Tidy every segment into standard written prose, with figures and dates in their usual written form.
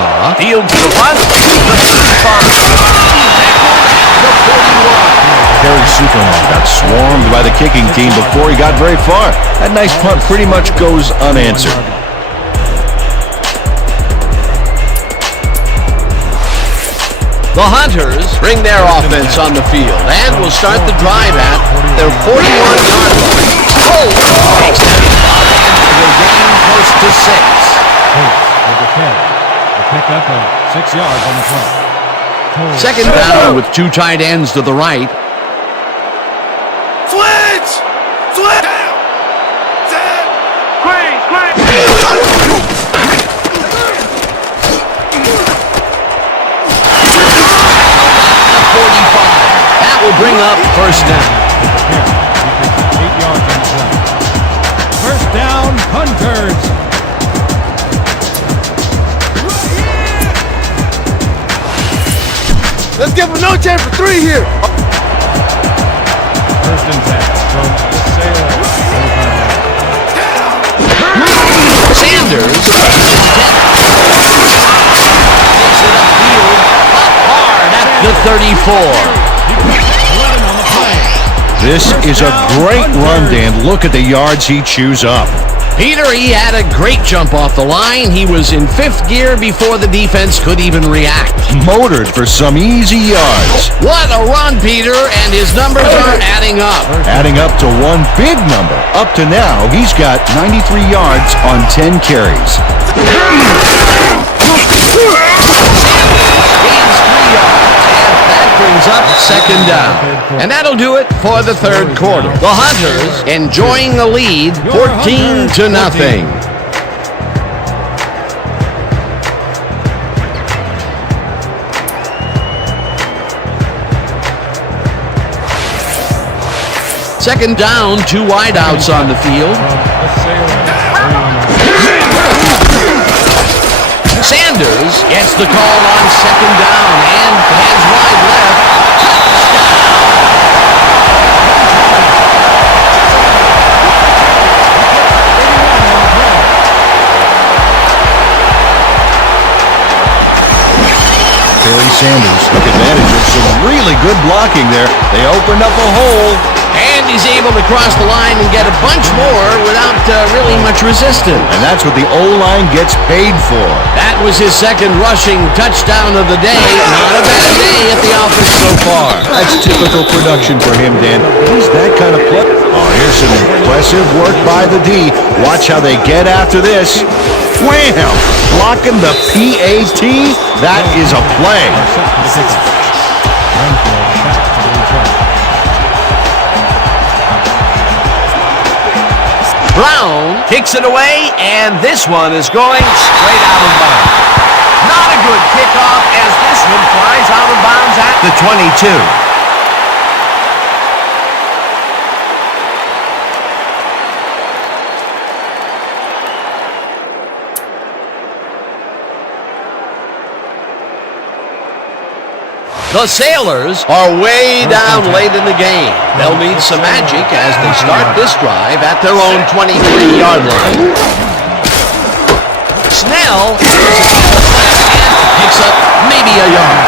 Bradshaw fields the punt to the 35. The 41. Kerry Superman got swarmed by the kicking team before he got very far. That nice punt pretty much goes unanswered. The Hunters bring their offense on the field and will start the drive at their 41-yard line. Oh! Takes that inside and will gain close to 6. With the catch. The pickup of 6 yards on the play. Second down with 2 tight ends to the right. Switch! Switch! That will bring up first down. 8 yards on the play. First down, Hunters. Let's give him no chance for 3 here. First and 10 from the Sailors. Sanders takes it upfield, up hard at the 34. This is a great run, Dan. Look at the yards he chews up. Peter, he had a great jump off the line. He was in 5th gear before the defense could even react. Motored for some easy yards. What a run, Peter, and his numbers are adding up. Adding up to one big number. Up to now, he's got 93 yards on 10 carries. Brings up second down. And that'll do it for the third quarter. The Hunters enjoying the lead 14-0. Second down, 2 wideouts on the field. Sanders gets the call on second down and hands wide left. Barry Sanders took advantage of some really good blocking there. They opened up a hole. And he's able to cross the line and get a bunch more without really much resistance. And that's what the O-line gets paid for. That was his second rushing touchdown of the day. Not a bad day at the office so far. That's typical production for him, Dan. He's that kind of player. Oh, here's some impressive work by the D. Watch how they get after this. Wham! Blocking the PAT. That is a play. Brown kicks it away, and this one is going straight out of bounds. Not a good kickoff as this one flies out of bounds at the 22. The Sailors are way down late in the game. They'll need some magic as they start this drive at their own 23-yard line. Snell picks up maybe a yard.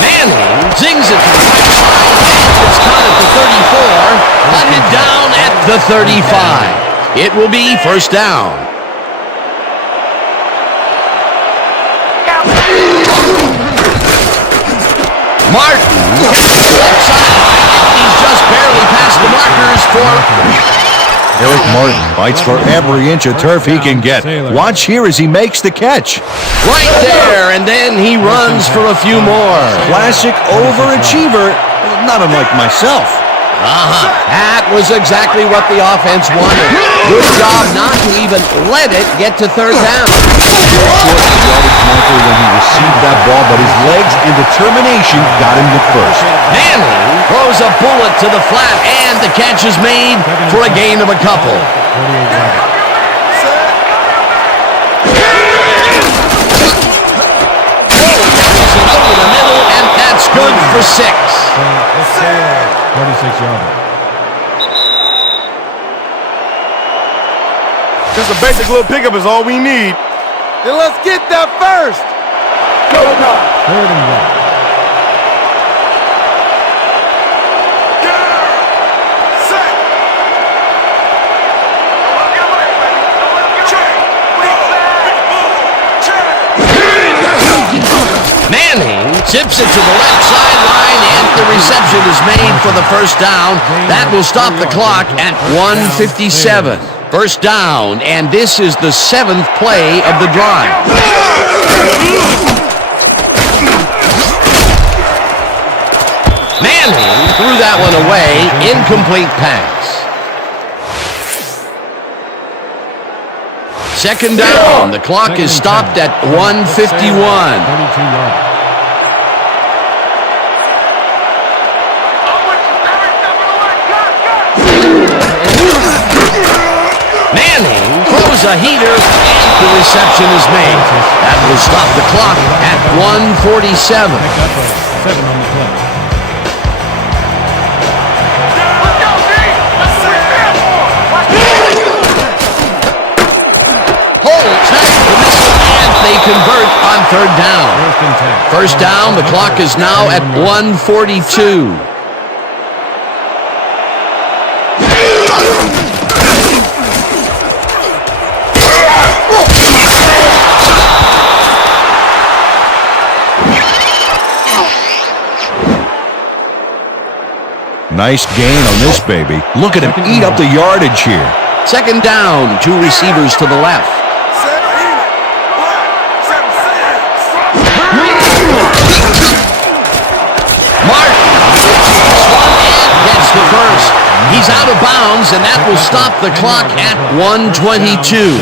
Manning zings it to the right side. It's caught at the 34. Hunted down at the 35. It will be first down. Martin left side. He's just barely past the markers for Eric Martin fights for every inch of turf he can get. Watch here as he makes the catch. Right there, and then he runs for a few more. Classic overachiever, not unlike myself. That was exactly what the offense wanted. Good job not to even let it get to third down. Short yardage marker when he received that ball, but his legs and determination got him to first. Manning throws a bullet to the flat, and the catch is made for a gain of a couple. Over the middle, and that's good for 6. 36-yarder. Just a basic little pickup is all we need. Then let's get that first. Go, go. 3rd and 1. Manning tips it to the left sideline, and the reception is made for the first down. That will stop the clock at 1:57. First down, and this is the 7th play of the drive. Manning threw that one away. Incomplete pass. Second down. The clock is stopped at 1:51. 32-yarder. Manning throws a heater, and the reception is made. That will stop the clock at 1:47. Picked up a 7 on the play. They convert on 3rd down. 1st and 10. First down, the clock is now at 1:42. Nice gain on this baby. Look at him eat up the yardage here. Second down, 2 receivers to the left. Gets the first. He's out of bounds, and that will stop the clock at 1:22.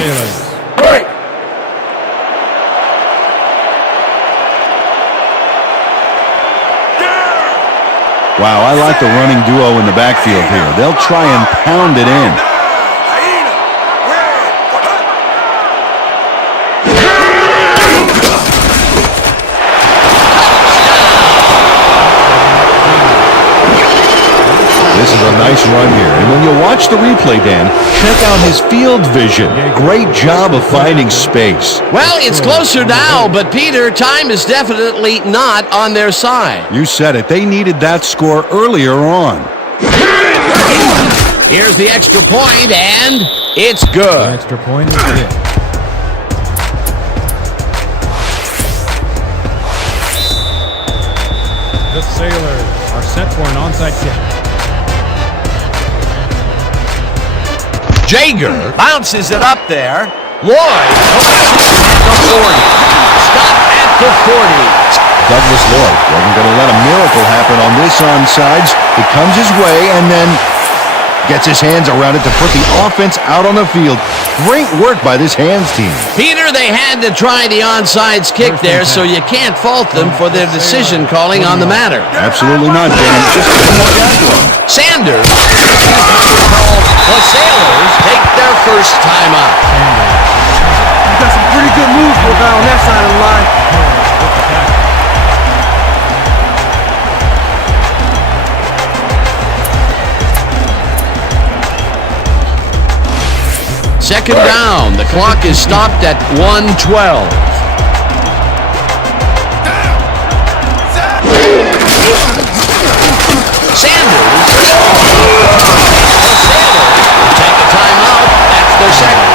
Wow, I like the running duo in the backfield here. They'll try and pound it in. This is a nice run here. And when you watch the replay, Dan, check out his field vision. Great job of finding space. Well, it's closer now, but Peter, time is definitely not on their side. You said it. They needed that score earlier on. Here's the extra point, and it's The good. extra point is good. The Sailors are set for an onside kick. Jager bounces it up there. Lloyd passes at the 40. Stop at the 40. Douglas Lloyd wasn't going to let a miracle happen on this onside. It comes his way and then gets his hands around it to put the offense out on the field. Great work by this hands team. Peter, they had to try the onside kick there, so you can't fault them for their decision calling on the matter. Absolutely not, Dan. Just one more guy to him. Sanders, the Sailors take their first time out. You got some pretty good moves for a guy on that side of the line. Second down. The clock is stopped at 1:12. Sanders. The Sailors take a timeout. That's their second.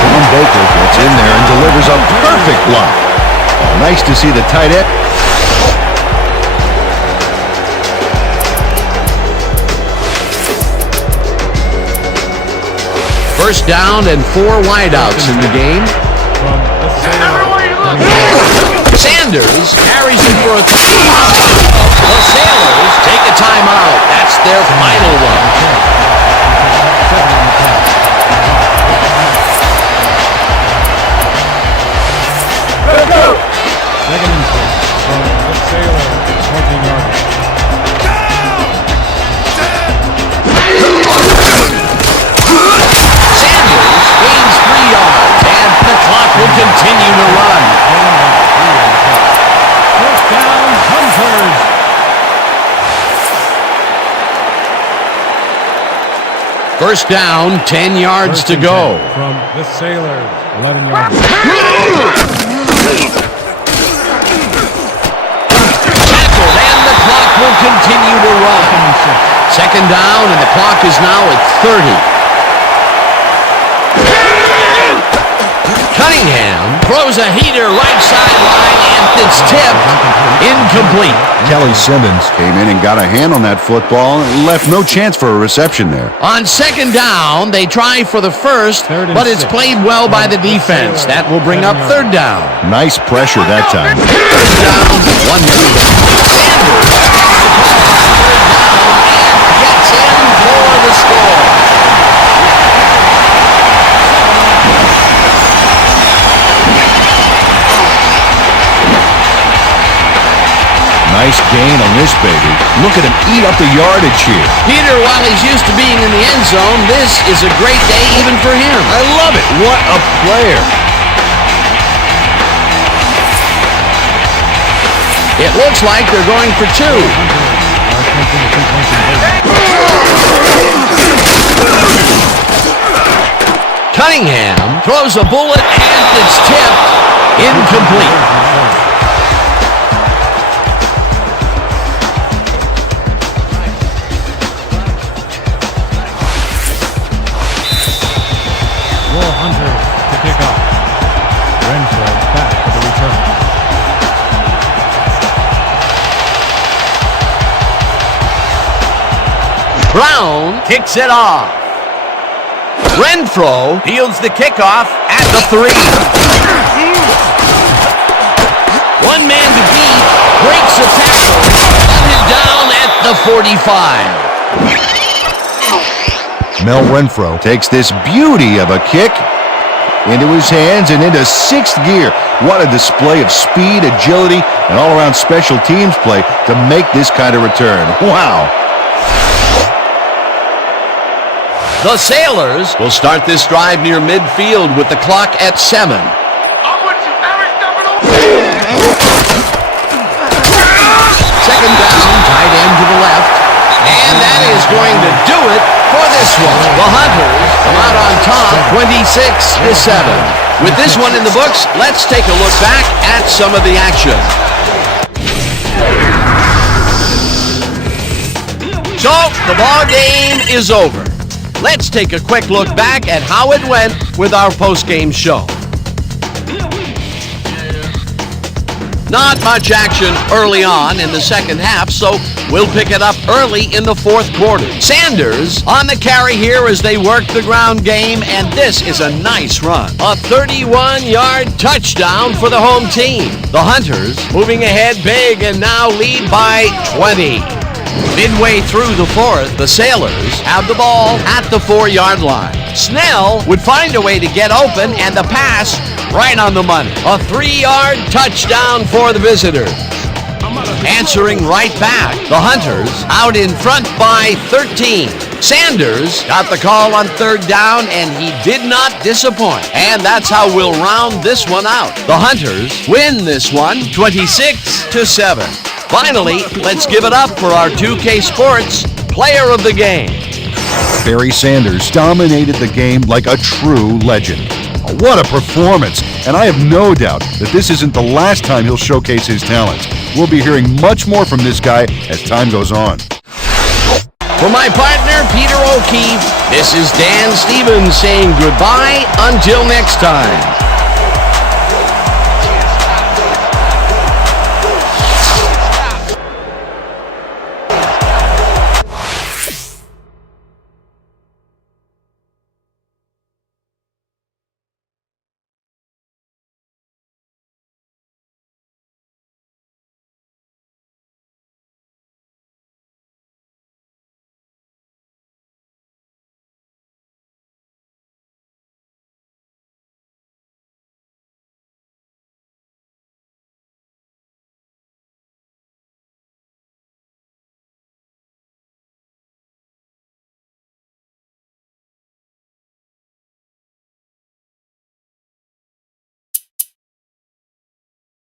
Sean Baker gets in there and delivers a perfect block. Nice to see the tight end. First down and 4 wideouts in the game. Sanders carries it for a three. The Sailors take a timeout. That's their final one. Second and 6 from the Sailors, 14-yarder. Sanders gains 3 yards, and the clock will continue to run. First down, Hunters. First down, 10 yards to go. From the Sailors, 11 yards. Tackled, and the clock will continue to run. Second down, and the clock is now at 30. Cunningham throws a heater right sideline, and it's tipped. Incomplete. Kelly Simmons came in and got a hand on that football and left no chance for a reception there. On second down, they try for the first, but it's played well by the defense. That will bring up third down. Nice pressure that time. Third down, 1 minute. Sanders gets in for the score. Nice gain on this baby. Look at him eat up the yardage here. Peter, while he's used to being in the end zone, this is a great day even for him. I love it. What a player. It looks like they're going for two. Cunningham throws a bullet, and it's tipped. Incomplete. Brown kicks it off. Renfro fields the kickoff at the 3. One man to beat, breaks a tackle, hunted down at the 45. Mel Renfro takes this beauty of a kick into his hands and into 6th gear. What a display of speed, agility, and all-around special teams play to make this kind of return. Wow. The Sailors will start this drive near midfield with the clock at 7. Second down, tight end to the left. And that is going to do it for this one. The Hunters come out on top, 26-7. With this one in the books, let's take a look back at some of the action. So, the ball game is over. Let's take a quick look back at how it went with our post-game show. Not much action early on in the second half, so we'll pick it up early in the fourth quarter. Sanders on the carry here as they work the ground game, and this is a nice run. A 31-yard touchdown for the home team. The Hunters moving ahead big and now lead by 20. Midway through the fourth, the Sailors have the ball at the 4-yard line. Snell would find a way to get open, and the pass right on the money. A 3-yard touchdown for the visitors. Answering right back, the Hunters out in front by 13. Sanders got the call on third down, and he did not disappoint. And that's how we'll round this one out. The Hunters win this one, 26-7. Finally, let's give it up for our 2K Sports Player of the Game. Barry Sanders dominated the game like a true legend. What a performance! And I have no doubt that this isn't the last time he'll showcase his talents. We'll be hearing much more from this guy as time goes on. For my partner, Peter O'Keefe, this is Dan Stevens saying goodbye until next time.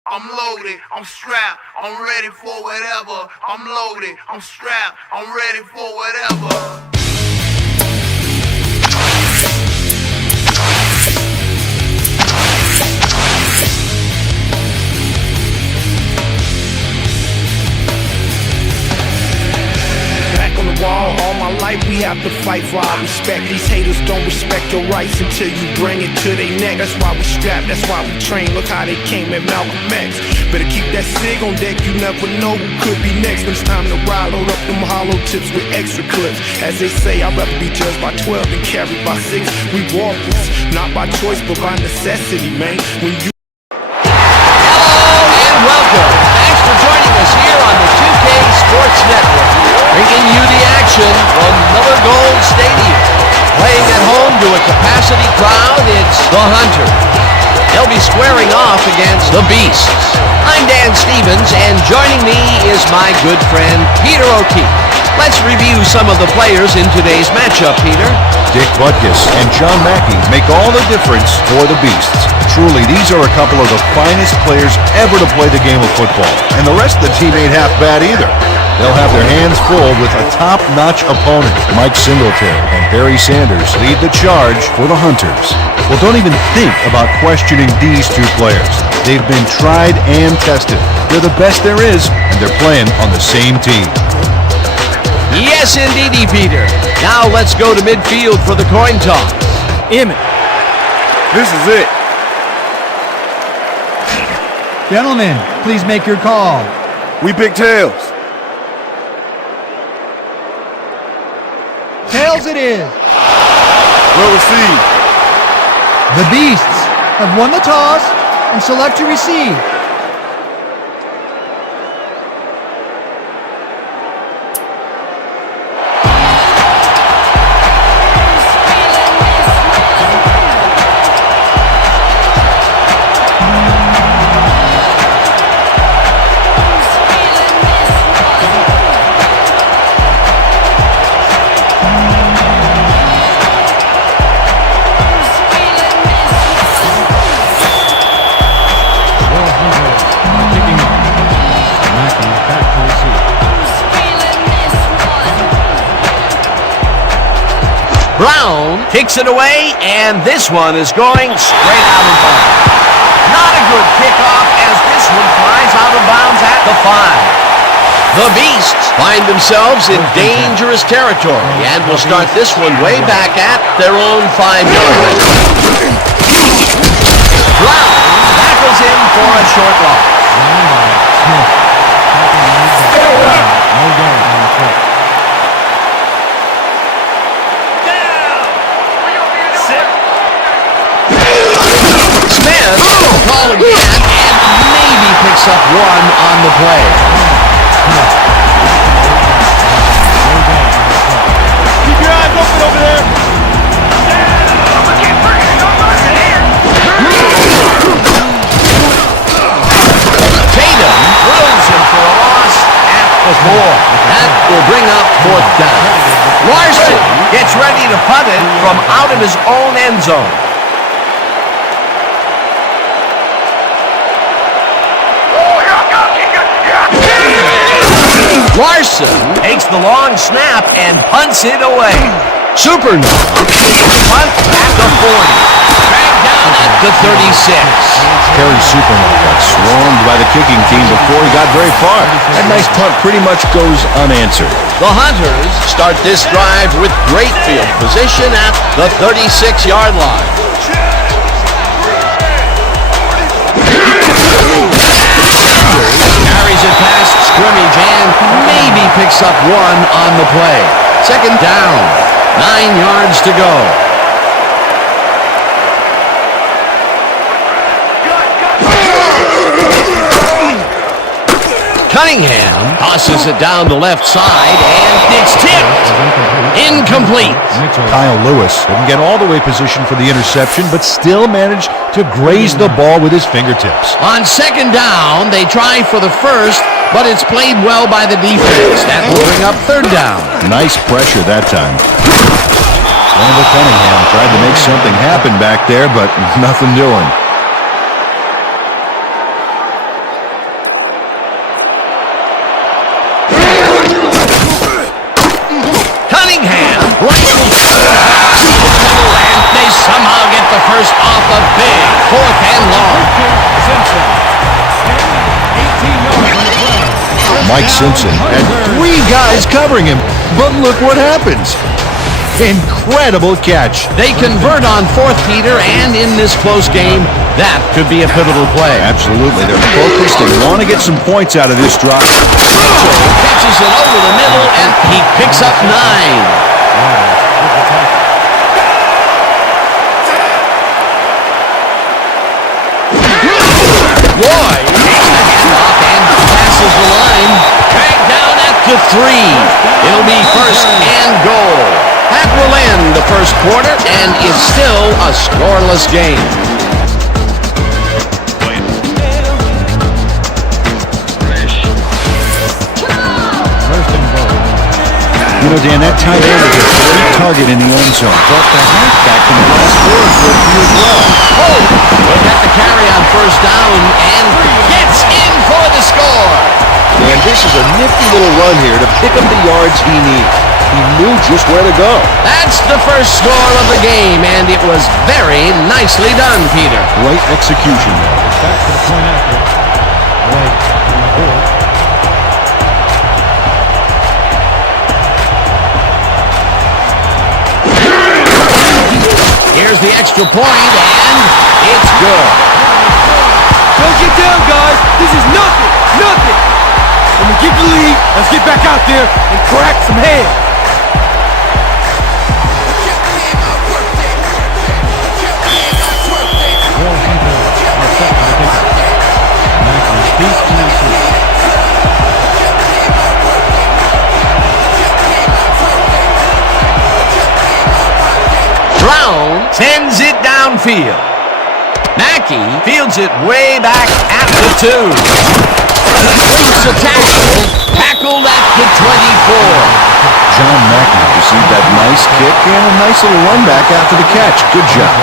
I'm loaded, I'm strapped, I'm ready for whatever. I'm loaded, I'm strapped, I'm ready for whatever. my life, we have to fight for our respect. These haters don't respect your rights until you bring it to their neck. That's why we strap, that's why we train. Look how they came at Malcolm X. Better keep that sig on deck, you never know who could be next. When it's time to ride, load up them hollow tips with extra clips. As they say, I'd rather be judged by 12 than carried by 6. We walk this, not by choice, but by necessity, man. When you Welcome. Thanks for joining us here on the 2K Sports Network, bringing you the action from Miller Gold Stadium. Playing at home to a capacity crowd, it's the Hunters. They'll be squaring off against the Beasts. I'm Dan Stevens, and joining me is my good friend Peter O'Keefe. Let's review some of the players in today's matchup, Peter. Dick Butkus and John Mackey make all the difference for the Beasts. Truly, these are a couple of the finest players ever to play the game of football. And the rest of the team ain't half bad either. They'll have their hands full with a top-notch opponent. Mike Singletary and Barry Sanders lead the charge for the Hunters. Well, don't even think about questioning these two players. They've been tried and tested. They're the best there is, and they're playing on the same team. Yes, indeedy, Peter. Now let's go to midfield for the coin toss. Emmett. This is it. Gentlemen, please make your call. We pick tails. Tails it is. Well received. The Beasts have won the toss and select to receive. Brown kicks it away, and this one is going straight out of bounds. Not a good kickoff as this one flies out of bounds at the 5. The Beasts find themselves in dangerous territory and will start this one way back at their own 5-yard line. Brown tackles in for a short loss. No gain on the play. Smith, call again, and maybe picks up one on the play. Keep your eyes open over there. Tatum throws him for a loss at the 4. That will bring up 4th down. Larson gets ready to punt it from out of his own end zone. Larson takes the long snap and punts it away. Supernova takes the punt at the 40. Dragged down at the 36. Terry Supernova got swarmed by the kicking team before he got very far. That nice punt pretty much goes unanswered. The Hunters start this drive with great field position at the 36-yard line. Carries it past scrimmage and maybe picks up one on the play. 2nd down, 9 yards to go. Cunningham tosses it down the left side, and it's tipped. Incomplete. Kyle Lewis didn't get all the way positioned for the interception, but still managed to graze the ball with his fingertips. On 2nd down, they try for the first, but it's played well by the defense. That will bring up 3rd down. Nice pressure that time. Randall Cunningham tried to make something happen back there, but nothing doing. Cunningham rifles and they somehow get the first off a big 4th and long. Mike Simpson had 3 guys covering him. But look what happens. Incredible catch. They convert on fourth, Peter, and in this close game, that could be a pivotal play. Absolutely. They're focused and want to get some points out of this drive. Pitches it over the middle, and he picks up 9. Lloyd takes the handoff and passes the line. Dragged down at the 3. It'll be first and goal. That will end the first quarter and is still a scoreless game. First and goal. You know, Dan, that tight end is a great target in the end zone. Brought the halfback in the last forward for a few as well. Oh, he'll get the carry on first down and gets in for the score. And this is a nifty little run here to pick up the yards he needs. He knew just where to go. That's the first score of the game, and it was very nicely done, Peter. Great execution there. It's back to the point after. Right on the board. Here's the extra point, and it's good. Don't get down, guys. This is nothing. Nothing. When we get the lead, let's get back out there and crack some heads. Brown sends it downfield. Mackey fields it way back at the 2. Shoots a tackle, tackled at the 24. John Mackey received that nice kick and a nice little run back after the catch. Good job.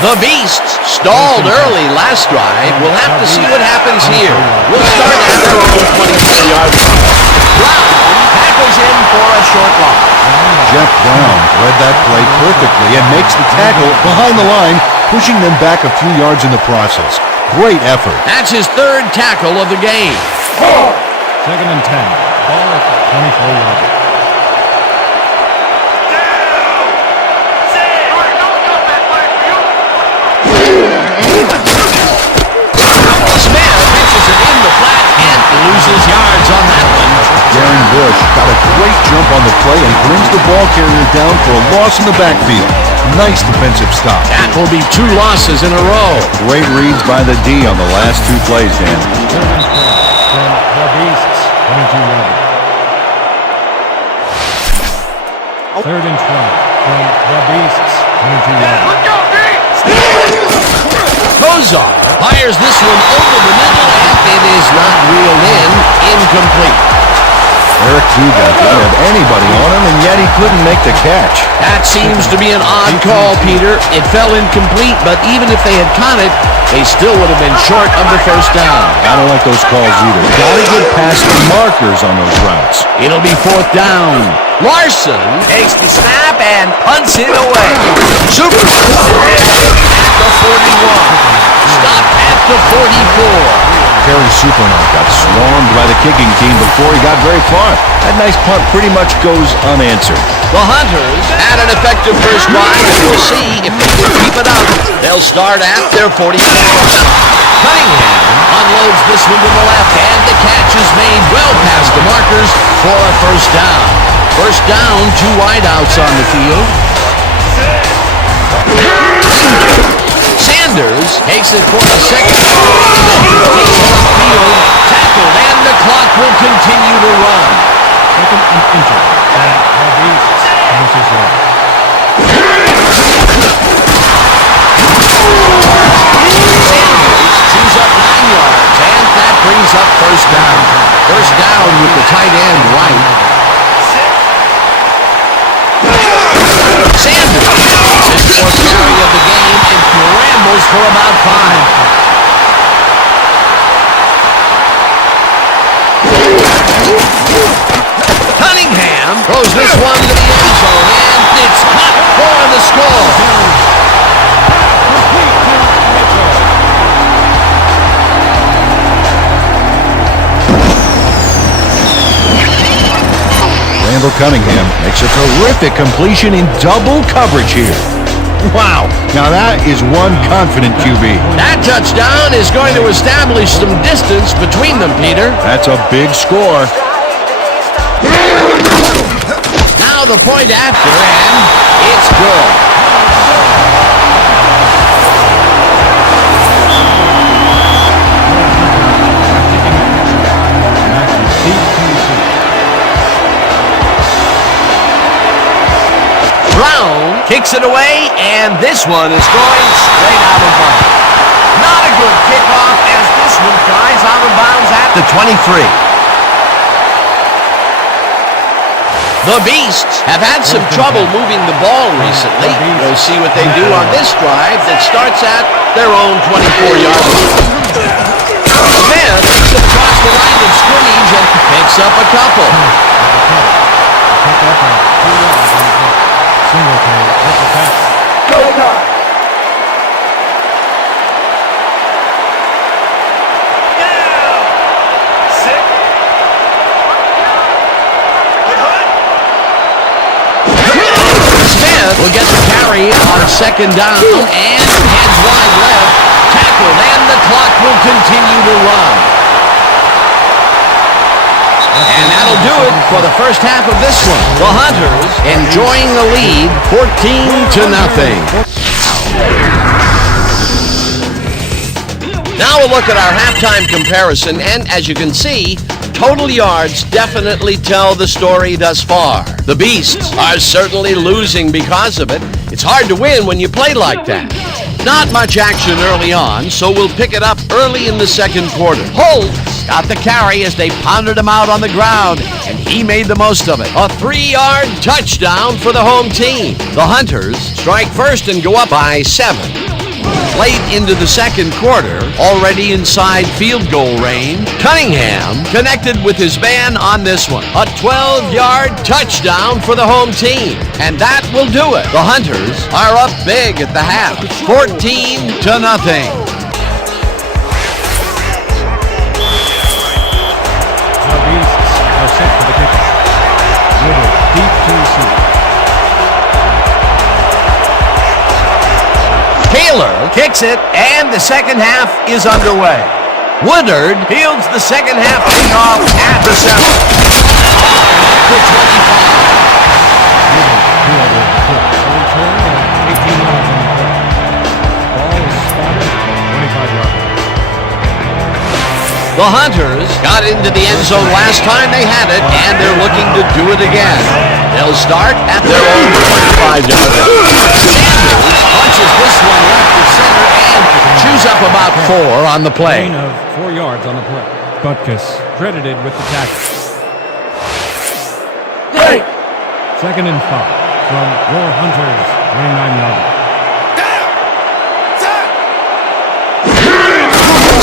The Beasts stalled early last drive. We'll have to see what happens here. We'll start at their own 24-yard line. Brown tackles in for a short loss. Jeff Brown read that play perfectly and makes the tackle behind the line, pushing them back a few yards in the process. Great effort. That's his 3rd tackle of the game. Second and 10. Ball at the 24-yard line. Smith pitches it in the flat and loses yards on that one. Darren Bush got a great jump on the play and brings the ball carrier down for a loss in the backfield. Nice defensive stop. That will be 2 losses in a row. Great reads by the D on the last 2 plays, Dan. Third and 12 from the Beasts. 22-yard line. Third and 12 from the Beasts. 22-yard line. Kozar fires this one over the middle, and it is not reeled in. Incomplete. Eric Dugan didn't have anybody on him, and yet he couldn't make the catch. That seems to be an odd call, Peter. It fell incomplete, but even if they had caught it, they still would have been short of the first down. I don't like those calls either. Gotta get past the markers on those routes. It'll be 4th down. Larson takes the snap and punts it away. Super at the 41. Stopped at the 44. Terry Supernaut got swarmed by the kicking team before he got very far. That nice punt pretty much goes unanswered. The Hunters had an effective first drive, and we'll see if they can keep it up. They'll start at their 44. Cunningham unloads this one to the left, and the catch is made well past the markers for a first down. First down, 2 wideouts on the field. Sanders takes it for a second. Field tackled, and the clock will continue to run. Second and inches. And the Beasts finish his run. Sanders chews up 9 yards, and that brings up first down. First down with the tight end right. Sanders, his 4th carry of the game, and scrambles for about 5. Cunningham throws this one to the end zone, and it's caught for the score. Randall Cunningham makes a terrific completion in double coverage here. Wow, now that is one confident QB. That touchdown is going to establish some distance between them, Peter. That's a big score. Now the point after, and it's good. Brown kicks it away, and this one is going straight out of bounds. Not a good kickoff as this one flies out of bounds at the 23. The Beasts have had some trouble moving the ball recently. We'll see what they do on this drive that starts at their own 24-yard line. Smith gets it across the line of scrimmage and picks up a couple. Singletary with the pass. Smith will get the carry on second down and heads wide left. Tackled, and the clock will continue to run. And that'll do it for the first half of this one. The Hunters enjoying the lead, 14-0. Now we'll look at our halftime comparison, and as you can see, total yards definitely tell the story thus far. The Beasts are certainly losing because of it. It's hard to win when you play like that. Not much action early on, so we'll pick it up early in the second quarter. Holtz got the carry as they pounded him out on the ground, and he made the most of it. A 3-yard touchdown for the home team. The Hunters strike first and go up by 7. Late into the second quarter, already inside field goal range, Cunningham connected with his man on this one. A 12-yard touchdown for the home team. And that will do it. The Hunters are up big at the half, 14-0. The Beasts are set for the kickoff. Woodard deep to receive. Taylor kicks it, and the second half is underway. Woodard fields the second half kickoff at the 7. The 25. Woodard fielded the kick. A return of 18 yards on the play. Ball is spotted at the 25-yard line. The Hunters got into the end zone last time they had it, and they're looking to do it again. They'll start at their own 25-yard line. Sanders punches this one left to center and chews up about 4 on the play. Gain of 4 yards on the play. Butkus credited with the tackle. Second and 5 from your Hunters, 29-yard line.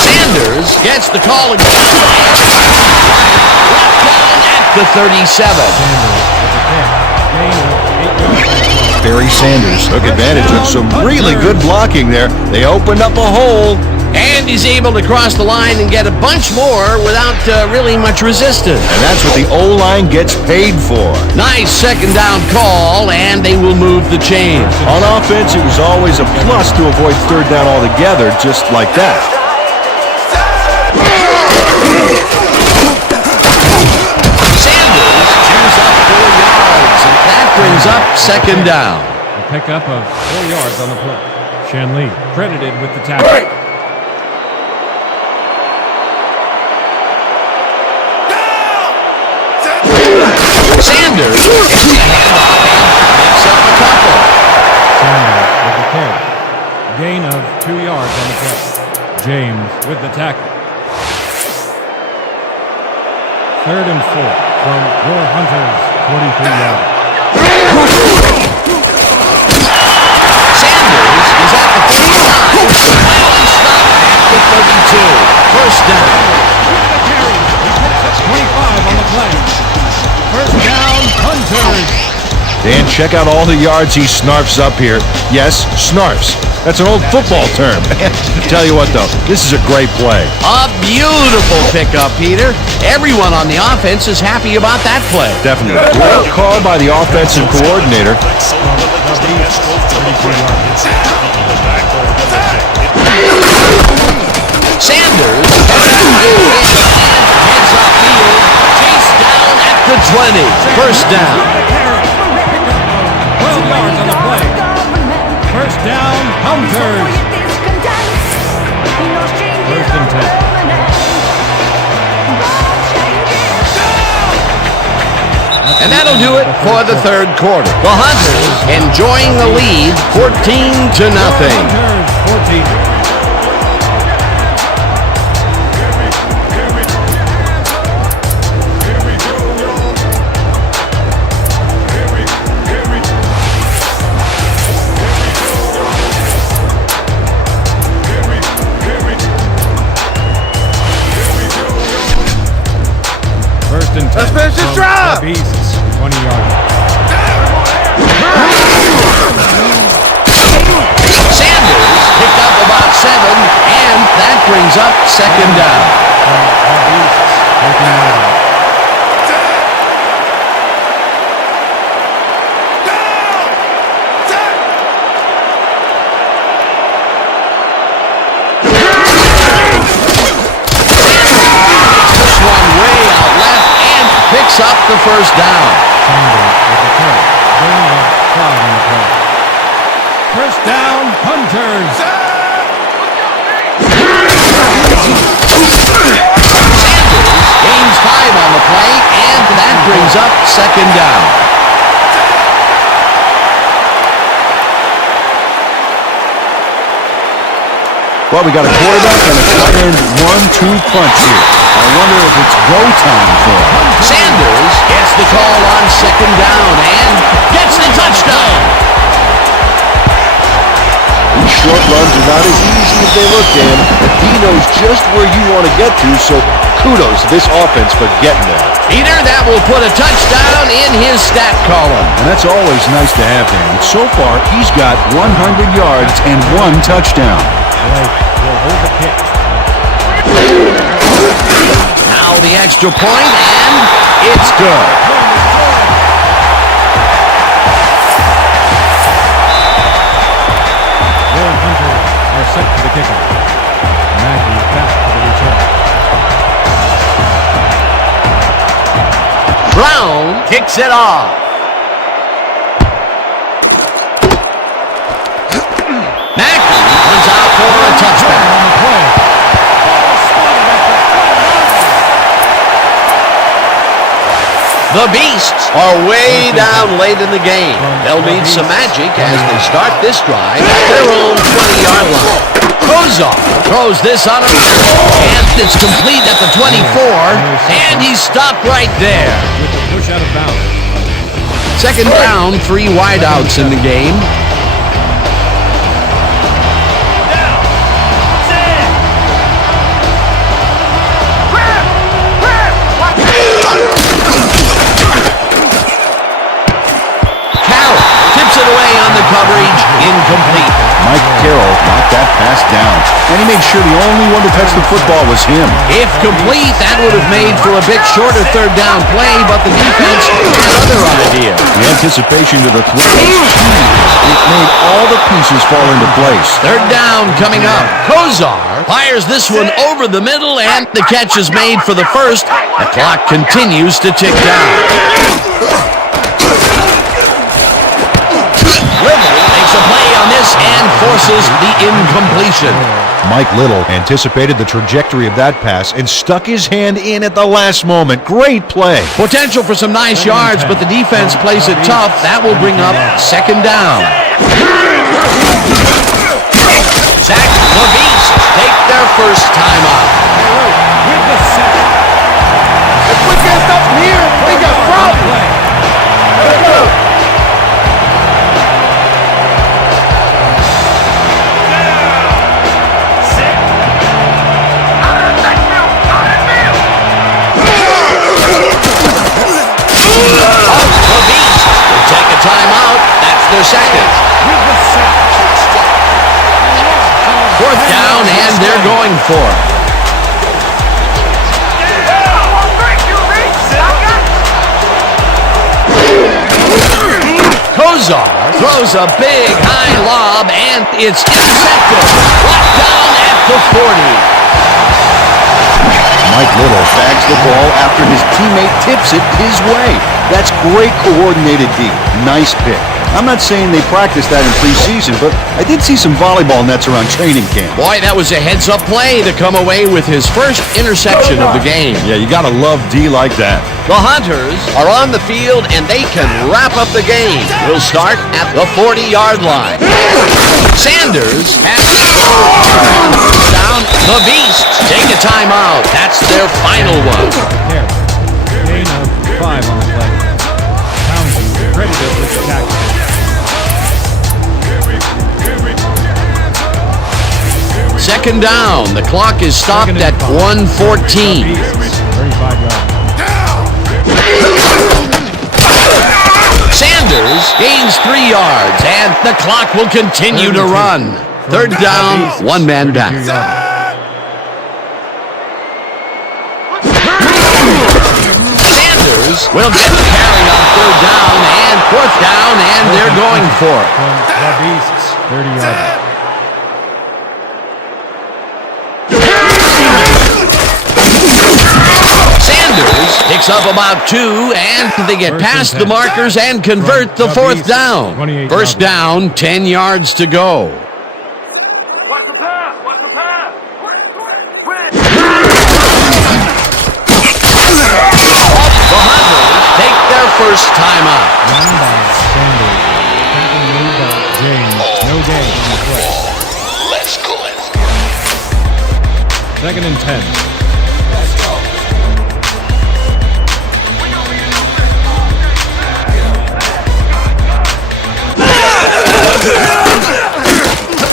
Sanders gets the call again. Left down at the 37. Barry Sanders took advantage of some really good blocking there. They opened up a hole. And he's able to cross the line and get a bunch more without really much resistance. And that's what the O-line gets paid for. Nice second down call, and they will move the chains. On offense, it was always a plus to avoid third down altogether, just like that. Sanders chews up 4 yards, and that brings up second down. A pickup of 4 yards on the play. Shanley credited with the tackle. Sanders gets the handoff and picks up a couple. Sanders with the carry. Gain of 2 yards on the play. James with the tackle. Third and 4 from your Hunters, 43 yards. Sanders is at the 39. Finally stopped at the 32. First down. That's 25 on the play. First down, Hunters. Dan, check out all the yards he snarfs up here. Yes, snarfs. That's an old football term. Tell you what, though, this is a great play. A beautiful pickup, Peter. Everyone on the offense is happy about that play. Definitely. Great call by the offensive coordinator. Sanders heads upfield, chased down at the 20. First down. 12 yards on the play. First down, Hunters. First and 10. And that'll do it for the third quarter. The Hunters enjoying the lead, 14-0. Hunters, 14. Let's finish this drive! The Beasts, 20 yards. Sanders picked up about 7, and that brings up second down. The Beasts, taking it over. Picks up the first down. Sanders with the carry. Gain of 5 on the play. First down, Hunters. Sanders gains 5 on the play, and that brings up second down. Well, we got a quarterback and a tight end 1-2 punch here. I wonder if it's go time for him. Sanders gets the call on second down and gets the touchdown. These short runs are not as easy as they look, Dan, but he knows just where you want to get to, so kudos to this offense for getting there. Peter, that will put a touchdown in his stat column. And that's always nice to have, Dan. So far, he's got 100 yards and 1 touchdown. Blake will hold the kick. Now the extra point, and it's good. Will Hunters are set for the kickoff. Mackey back for the return. Brown kicks it off. Mackey runs out for a touchback. On the play. The Beasts are way down late in the game. They'll need some magic as they start this drive at their own 20-yard line. Kozar throws this on a and it's complete at the 24, and he's stopped right there. With the push out of bounds. Second down, 3 wideouts in the game. Coverage incomplete. Mike Carroll knocked that pass down, and he made sure the only one to touch the football was him. If complete, that would have made for a bit shorter third down play, but the defense had other ideas. The anticipation to the throw was huge. It made all the pieces fall into place. Third down coming up. Kozar fires this one over the middle, and the catch is made for the first. The clock continues to tick down. Makes a play on this and forces the incompletion. Mike Little anticipated the trajectory of that pass and stuck his hand in at the last moment. Great play. Potential for some nice yards, but the defense plays it tough. That will bring up second down. Zach, the Beasts take their first time out. With the sack. If we can't stop from here, we got problems. Let's go. The Beasts will take a timeout. That's their second. With the sack. they're going for it. Kozar throws a big high lob, and it's intercepted. Brought down at the 40. Mike Little bags the ball after his teammate tips it his way. That's great coordinated D. Nice pick. I'm not saying they practiced that in preseason, but I did see some volleyball nets around training camp. Boy, that was a heads-up play to come away with his first interception of the game. Yeah, you gotta love D like that. The Hunters are on the field, and they can wrap up the game. We'll start at the 40-yard line. Sanders has down. The Beasts take a timeout. That's their final one. Gain of 5 on the play. Townsend ready to switch tackle. Second down. The clock is stopped at 1:14. 35 yards. Sanders gains 3 yards, and the clock will continue to run. Third down, one man back. Sanders will get the carry on third down and fourth down, and they're going for it. The Beasts, 30 yards. Sanders picks up about 2, and they get past the markers and convert the fourth down. First down, 10 yards to go. What's the pass? What's the pass? The Hunters take their first timeout. Run by Sanders. Tackle made by James. No gain on the play. Let's go. Second and 10.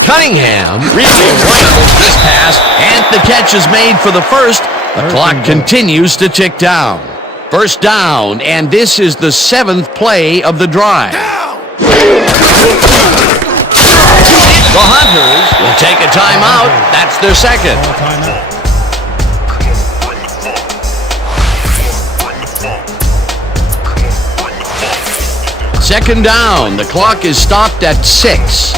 Cunningham really rifles this pass, and the catch is made for the first. The clock continues to tick down. First down, and this is the 7th play of the drive. The Hunters will take a timeout. That's their second. Timeout. Second down. The clock is stopped at 6.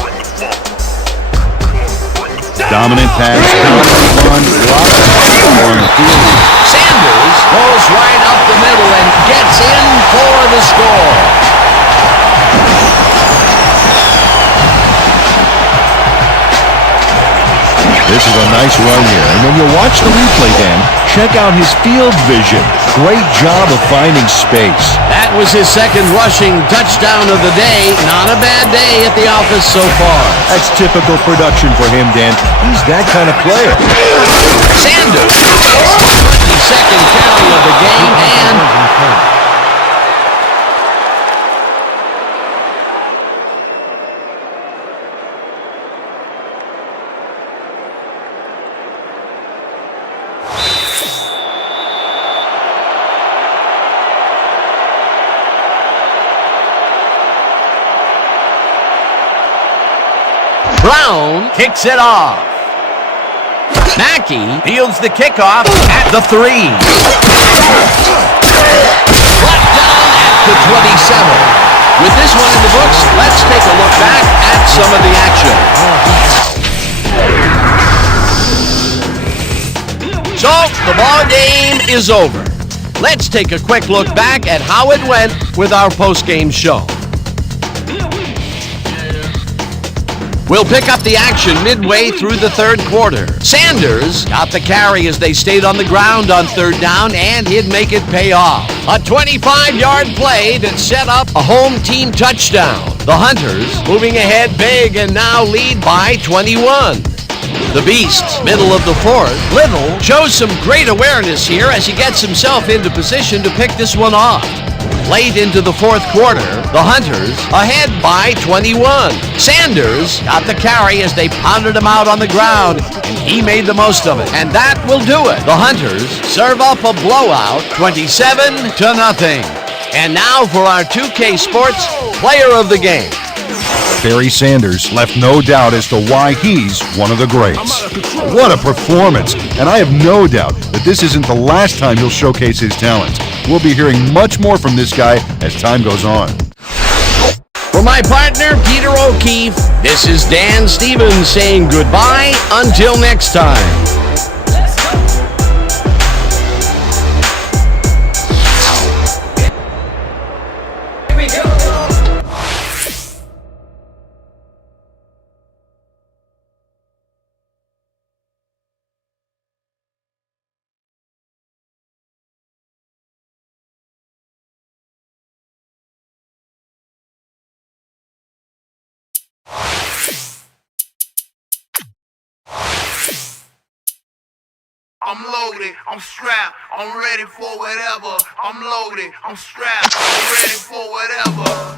Dominant pass, dominant run, on the field. Sanders goes right up the middle and gets in for the score. This is a nice run here. And when you watch the replay, Dan, check out his field vision. Great job of finding space. That was his second rushing touchdown of the day. Not a bad day at the office so far. That's typical production for him, Dan. He's that kind of player. Sanders gets the 22nd carry of the game, and Brown kicks it off. Mackey fields the kickoff at the 3. Brought down at the 27. With this one in the books, let's take a look back at some of the action. So, the ball game is over. Let's take a quick look back at how it went with our post-game show. We'll pick up the action midway through the third quarter. Sanders got the carry as they stayed on the ground on third down, and he'd make it pay off. A 25-yard play that set up a home team touchdown. The Hunters moving ahead big and now lead by 21. The Beasts, middle of the fourth. Little shows some great awareness here as he gets himself into position to pick this one off. Late into the fourth quarter, the Hunters ahead by 21. Sanders got the carry as they pounded him out on the ground, and he made the most of it. And that will do it. The Hunters serve up a blowout, 27-0. And now for our 2K Sports Player of the Game. Barry Sanders left no doubt as to why he's one of the greats. What a performance! And I have no doubt that this isn't the last time he'll showcase his talents. We'll be hearing much more from this guy as time goes on. For my partner, Peter O'Keefe, this is Dan Stevens saying goodbye until next time. I'm loaded, I'm strapped, I'm ready for whatever. I'm loaded, I'm strapped, I'm ready for whatever.